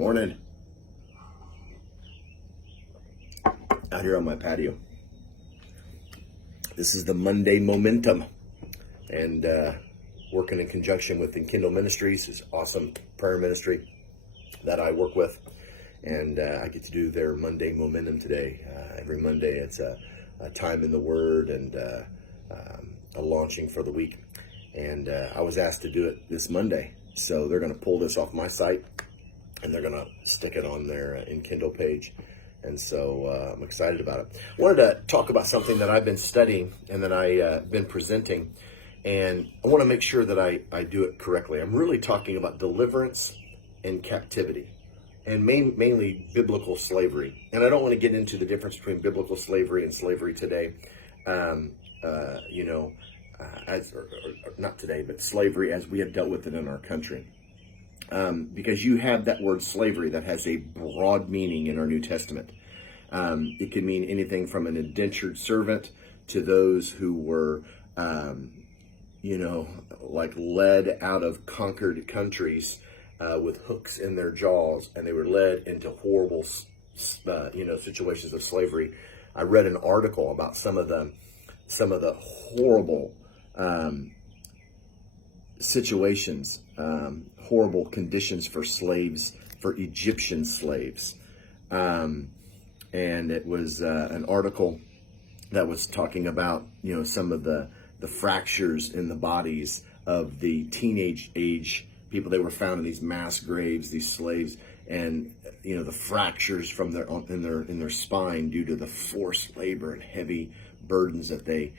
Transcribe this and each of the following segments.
Morning. Out here on my patio. This is the Monday Momentum, and working in conjunction with Enkindle Ministries, is awesome prayer ministry that I work with, and I get to do their Monday Momentum today. Every Monday, it's a time in the Word and a launching for the week, and I was asked to do it this Monday, so they're going to pull this off my site, and they're going to stick it on their Enkindle page. And so I'm excited about it. I wanted to talk about something that I've been studying and that I've been presenting. And I want to make sure that I do it correctly. I'm really talking about deliverance and captivity, and mainly biblical slavery. And I don't want to get into the difference between biblical slavery and slavery today. Not today, but slavery as we have dealt with it in our country. Because you have that word slavery that has a broad meaning in our New Testament. It can mean anything from an indentured servant to those who were, like led out of conquered countries with hooks in their jaws, and they were led into horrible, situations of slavery. I read an article about some of the horrible situations, horrible conditions for slaves, for Egyptian slaves. And it was an article that was talking about, some of the fractures in the bodies of the teenage age people. They were found in these mass graves, these slaves, and the fractures from in their spine due to the forced labor and heavy burdens that it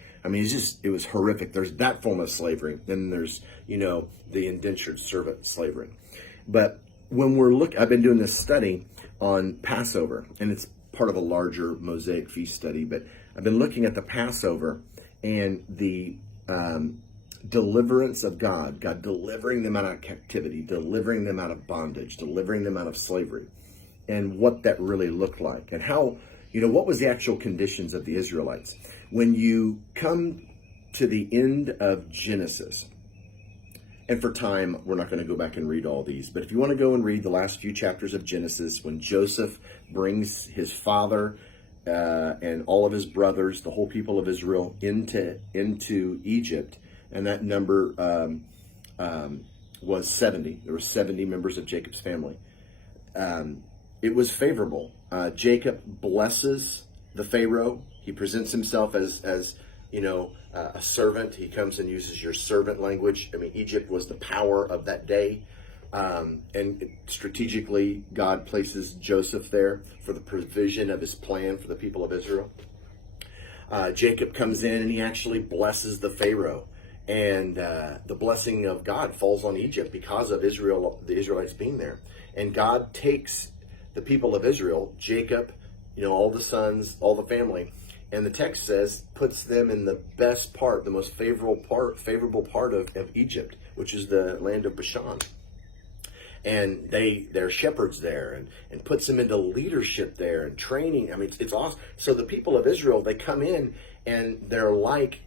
was horrific. There's that form of slavery. Then there's, the indentured servant slavery. But when I've been doing this study on Passover, and it's part of a larger Mosaic feast study, but I've been looking at the Passover and the deliverance of God delivering them out of captivity, delivering them out of bondage, delivering them out of slavery, and what that really looked like, and how, what was the actual conditions of the Israelites. When you come to the end of Genesis, and for time, we're not going to go back and read all these, but if you want to go and read the last few chapters of Genesis, when Joseph brings his father and all of his brothers, the whole people of Israel, into Egypt, and that number was 70. There were 70 members of Jacob's family. It was favorable. Jacob blesses the Pharaoh. He presents himself as a servant. He comes and uses your servant language. Egypt was the power of that day. And strategically, God places Joseph there for the provision of his plan for the people of Israel. Jacob comes in and he actually blesses the Pharaoh. And the blessing of God falls on Egypt because of Israel, the Israelites being there. And God takes the people of Israel, Jacob, all the sons, all the family, and the text says puts them in the best part, the most favorable part of Egypt, which is the land of Bashan. And they're shepherds there, and puts them into leadership there and training. It's awesome. So the people of Israel, they come in and they're like,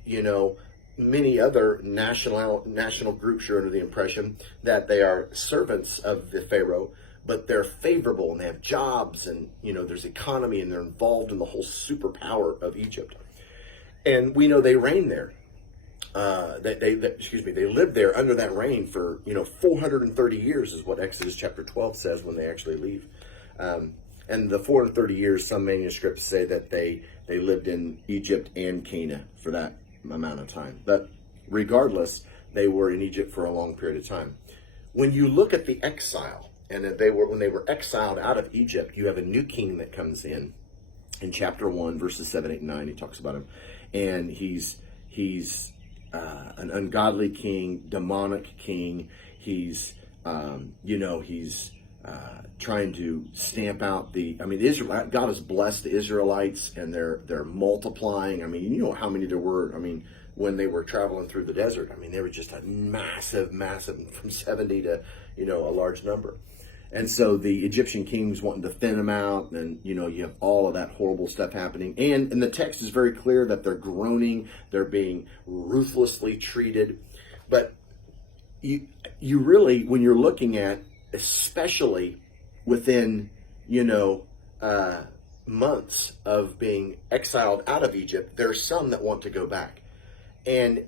many other national groups. You're under the impression that they are servants of the Pharaoh, but they're favorable and they have jobs, and there's economy, and they're involved in the whole superpower of Egypt. And we know they reign there. They lived there under that reign for 430 years is what Exodus chapter 12 says when they actually leave. And the 430 years, some manuscripts say that they lived in Egypt and Canaan for that amount of time. But regardless, they were in Egypt for a long period of time. When you look at the exile, and when they were exiled out of Egypt, you have a new king that comes in chapter 1, verses 7, 8, and 9. He talks about him. And he's an ungodly king, demonic king. He's trying to stamp out God has blessed the Israelites, and they're multiplying. How many there were. When they were traveling through the desert, they were just a massive, from 70 to, a large number. And so the Egyptian king's wanting to thin them out, and you have all of that horrible stuff happening. And the text is very clear that they're groaning, they're being ruthlessly treated. But you really, when you're looking at especially within, months of being exiled out of Egypt, there are some that want to go back. And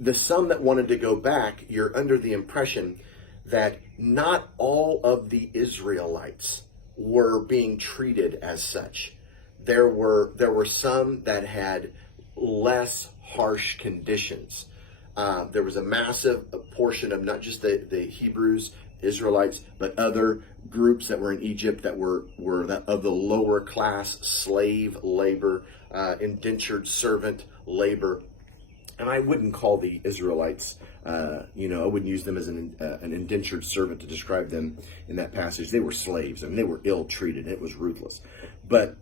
the some that wanted to go back, you're under the impression that not all of the Israelites were being treated as such. There were some that had less harsh conditions. There was a massive portion of not just the Hebrews, Israelites, but other groups that were in Egypt that were of the lower class slave labor, indentured servant labor. And I wouldn't call the Israelites, I wouldn't use them as an indentured servant to describe them in that passage. They were slaves. I mean, they were ill-treated. It was ruthless. But,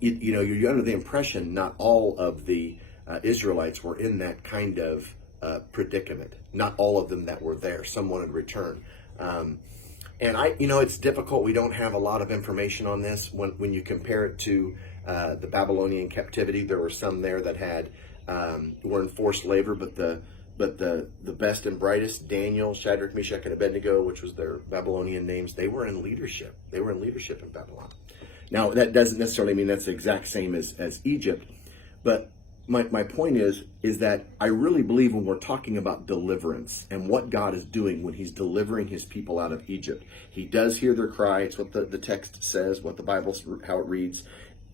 you're under the impression not all of the Israelites were in that kind of predicament. Not all of them that were there. Some wanted to return. And it's difficult. We don't have a lot of information on this. When you compare it to the Babylonian captivity, there were some there that were in forced labor, but the best and brightest, Daniel, Shadrach, Meshach, and Abednego, which was their Babylonian names, they were in leadership. They were in leadership in Babylon. Now, that doesn't necessarily mean that's the exact same as Egypt, but my point is that I really believe when we're talking about deliverance and what God is doing when he's delivering his people out of Egypt, he does hear their cry. It's what the text says, what the Bible, how it reads.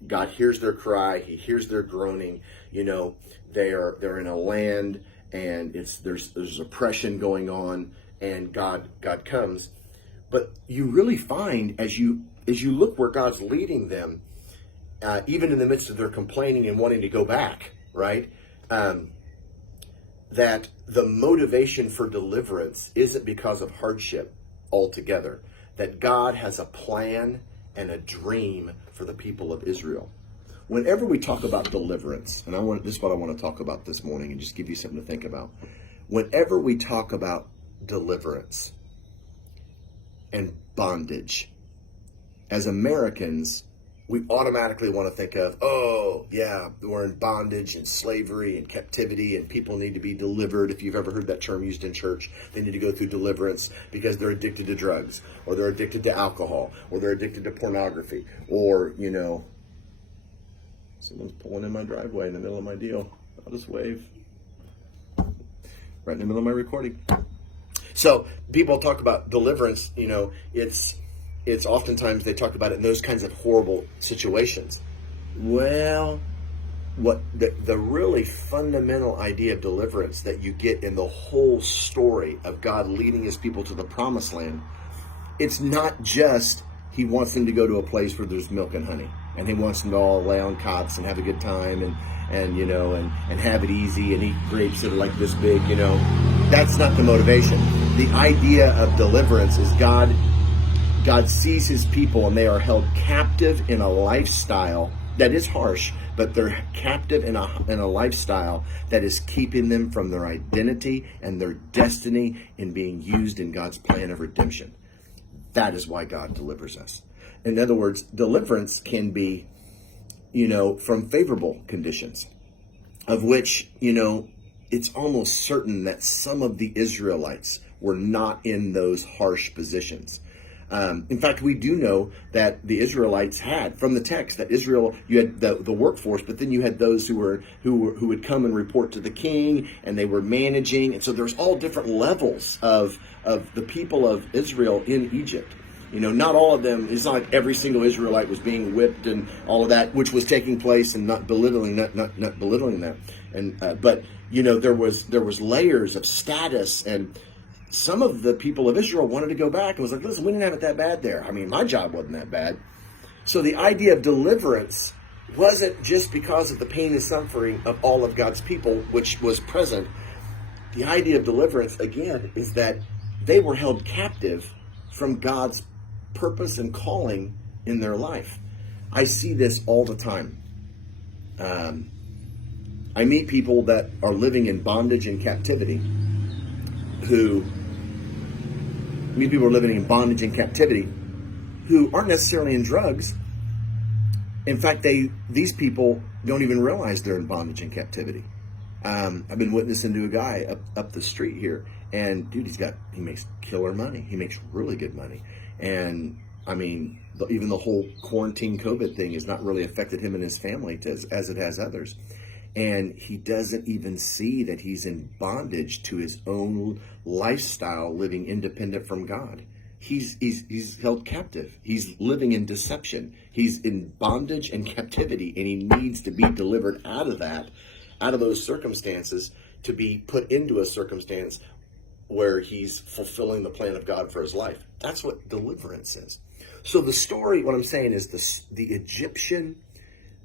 God hears their cry. He hears their groaning. They're in a land and there's oppression going on, and God comes. But you really find as you look where God's leading them, even in the midst of their complaining and wanting to go back, right? That the motivation for deliverance isn't because of hardship altogether. That God has a plan and a dream for the people of Israel. Whenever we talk about deliverance, and this is what I want to talk about this morning and just give you something to think about. Whenever we talk about deliverance and bondage, as Americans, we automatically want to think of, oh, yeah, we're in bondage and slavery and captivity and people need to be delivered. If you've ever heard that term used in church, they need to go through deliverance because they're addicted to drugs, or they're addicted to alcohol, or they're addicted to pornography, or, someone's pulling in my driveway in the middle of my deal. I'll just wave. Right in the middle of my recording. So people talk about deliverance, it's oftentimes they talk about it in those kinds of horrible situations. Well, what the really fundamental idea of deliverance that you get in the whole story of God leading his people to the promised land, it's not just he wants them to go to a place where there's milk and honey, and he wants them to all lay on cots and have a good time and have it easy and eat grapes that are like this big, That's not the motivation. The idea of deliverance is God sees his people and they are held captive in a lifestyle that is harsh, but they're captive in a lifestyle that is keeping them from their identity and their destiny in being used in God's plan of redemption. That is why God delivers us. In other words, deliverance can be, from favorable conditions, of which, it's almost certain that some of the Israelites were not in those harsh positions. In fact, we do know that the Israelites had, from the text, that Israel, you had the workforce, but then you had those who would come and report to the king, and they were managing. And so there's all different levels of the people of Israel in Egypt. Not all of them. It's not like every single Israelite was being whipped and all of that, which was taking place, and not belittling that. And but there was layers of status, and some of the people of Israel wanted to go back and was like, listen, we didn't have it that bad there. I mean, my job wasn't that bad. So the idea of deliverance wasn't just because of the pain and suffering of all of God's people, which was present. The idea of deliverance, again, is that they were held captive from God's purpose and calling in their life. I see this all the time. I meet people that are living in bondage and captivity who aren't necessarily in drugs. In fact, these people don't even realize they're in bondage and captivity. I've been witnessing to a guy up the street here, and dude, he makes killer money. He makes really good money, and I mean, even the whole quarantine COVID thing has not really affected him and his family as it has others. And he doesn't even see that he's in bondage to his own lifestyle, living independent from God. He's held captive. He's living in deception. He's in bondage and captivity, and he needs to be delivered out of that, out of those circumstances, to be put into a circumstance where he's fulfilling the plan of God for his life. That's what deliverance is. So the story, what I'm saying is the Egyptian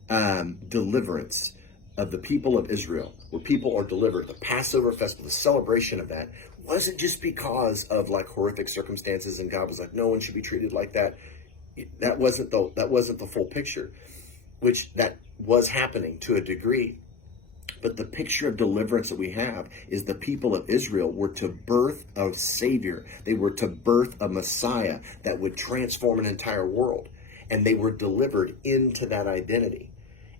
deliverance of the people of Israel, where people are delivered, the Passover festival, the celebration of that, wasn't just because of like horrific circumstances and God was like, no one should be treated like that. That wasn't the full picture, which that was happening to a degree. But the picture of deliverance that we have is the people of Israel were to birth a Savior. They were to birth a Messiah that would transform an entire world. And they were delivered into that identity.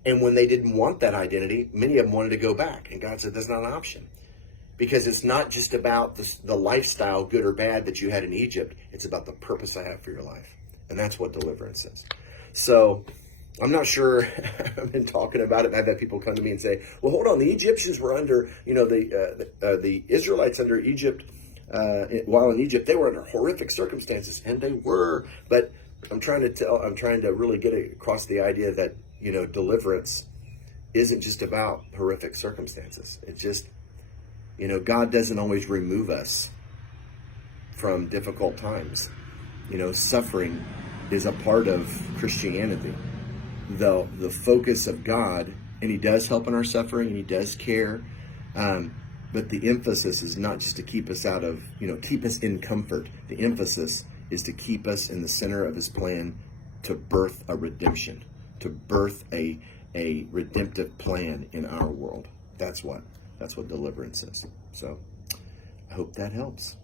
And when they didn't want that identity, many of them wanted to go back. And God said, that's not an option. Because it's not just about the lifestyle, good or bad, that you had in Egypt. It's about the purpose I have for your life. And that's what deliverance is. So I'm not sure. I've been talking about it, and I've had people come to me and say, well, hold on, the Egyptians were under, the Israelites under Egypt, while in Egypt, they were under horrific circumstances, and they were. But I'm trying to really get across the idea that, deliverance isn't just about horrific circumstances. It's just, God doesn't always remove us from difficult times. Suffering is a part of Christianity. The focus of God, and he does help in our suffering, and he does care, but the emphasis is not just to keep us out of, keep us in comfort. The emphasis is to keep us in the center of his plan to birth a redemption, to birth a redemptive plan in our world. That's what deliverance is. So I hope that helps.